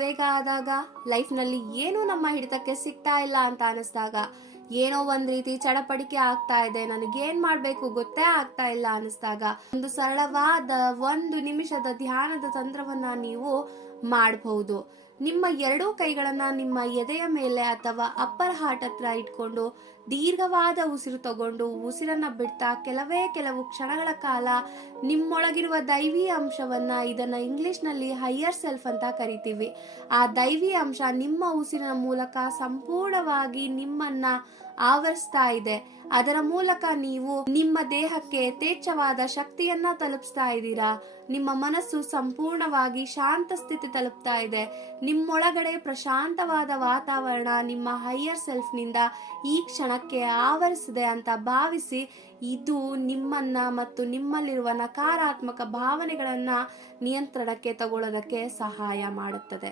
ಉದ್ವೇಗ ಆದಾಗ, ಲೈಫ್ ನಲ್ಲಿ ಏನೂ ನಮ್ಮ ಹಿಡಿತಕ್ಕೆ ಸಿಗ್ತಾ ಇಲ್ಲ ಅಂತ ಅನಿಸ್ದಾಗ, ಏನೋ ಒಂದ್ ರೀತಿ ಚಡಪಡಿಕೆ ಆಗ್ತಾ ಇದೆ, ನನಗೇನ್ ಮಾಡ್ಬೇಕು ಗೊತ್ತೇ ಆಗ್ತಾ ಇಲ್ಲ ಅನಿಸ್ದಾಗ, ಒಂದು ಸರಳವಾದ 1 ನಿಮಿಷದ ಧ್ಯಾನದ ತಂತ್ರವನ್ನ ನೀವು ಮಾಡಬಹುದು. ನಿಮ್ಮ 2 ಕೈಗಳನ್ನ ನಿಮ್ಮ ಎದೆಯ ಮೇಲೆ ಅಥವಾ ಅಪ್ಪರ್ ಹಾರ್ಟ್ ಹತ್ರ ಇಟ್ಕೊಂಡು ದೀರ್ಘವಾದ ಉಸಿರು ತಗೊಂಡು ಉಸಿರನ್ನ ಬಿಡ್ತಾ ಕೆಲವು ಕ್ಷಣಗಳ ಕಾಲ ನಿಮ್ಮೊಳಗಿರುವ ದೈವಿ ಅಂಶವನ್ನ, ಇದನ್ನ ಇಂಗ್ಲಿಷ್ ನಲ್ಲಿ ಹೈಯರ್ ಸೆಲ್ಫ್ ಅಂತ ಕರಿತೀವಿ, ಆ ದೈವಿ ಅಂಶ ನಿಮ್ಮ ಉಸಿರಿನ ಮೂಲಕ ಸಂಪೂರ್ಣವಾಗಿ ನಿಮ್ಮನ್ನ ಆವರಿಸ್ತಾ ಇದೆ. ಅದರ ಮೂಲಕ ನೀವು ನಿಮ್ಮ ದೇಹಕ್ಕೆ ಯಥೇಚ್ಛವಾದ ಶಕ್ತಿಯನ್ನ ತಲುಪಿಸ್ತಾ ಇದ್ದೀರಾ. ನಿಮ್ಮ ಮನಸ್ಸು ಸಂಪೂರ್ಣವಾಗಿ ಶಾಂತ ಸ್ಥಿತಿ ತಲುಪ್ತಾ ಇದೆ. ನಿಮ್ಮೊಳಗಡೆ ಪ್ರಶಾಂತವಾದ ವಾತಾವರಣ ನಿಮ್ಮ ಹೈಯರ್ ಸೆಲ್ಫ್ ನಿಂದ ಈ ಕ್ಷಣಕ್ಕೆ ಆವರಿಸಿದೆ ಅಂತ ಭಾವಿಸಿ, ಇದು ನಿಮ್ಮನ್ನ ಮತ್ತು ನಿಮ್ಮಲ್ಲಿರುವ ನಕಾರಾತ್ಮಕ ಭಾವನೆಗಳನ್ನ ನಿಯಂತ್ರಣಕ್ಕೆ ತಗೊಳ್ಳೋದಕ್ಕೆ ಸಹಾಯ ಮಾಡುತ್ತದೆ.